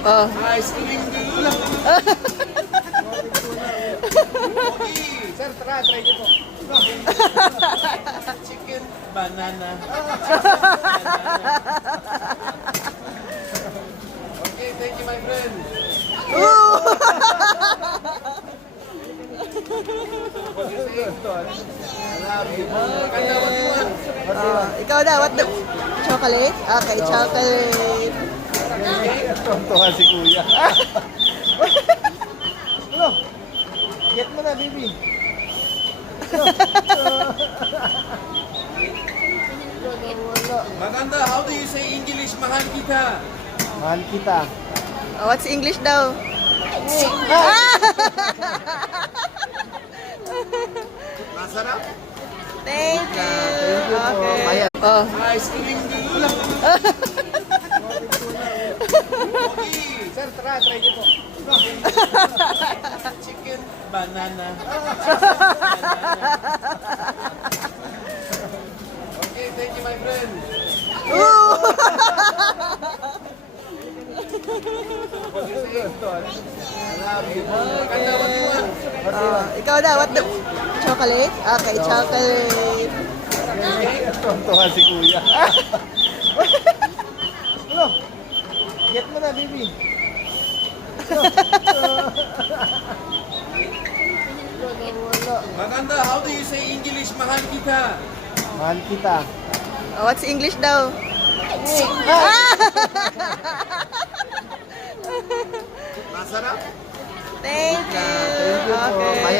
Oh. Ice cream dulu. Sir, try niyo po. Chicken banana. Okay, thank you my friend. Maganda, what you want? Ikaw na, what the... Chocolate? Okay, chocolate. Tontuwa si kuya. Ano? Get mo na, baby. Maganda, how do you say English? Mahal kita. Mahal kita. What's English daw? Masarap? Thank you. Thank you po. Okay. Maya. Oh. Ice cream dulu. Okay, sir, try niyo po. Chicken banana. Okay, thank you my friend. Maganda, what you want? Ikaw na, what the... Chocolate? Okay, chocolate. Tontuwa si kuya. Ano? Get mo na, baby. Maganda, how do you say English? Mahal kita. Mahal kita. What's English daw? Masarap? Thank you. Thank you po. Okay. Maya.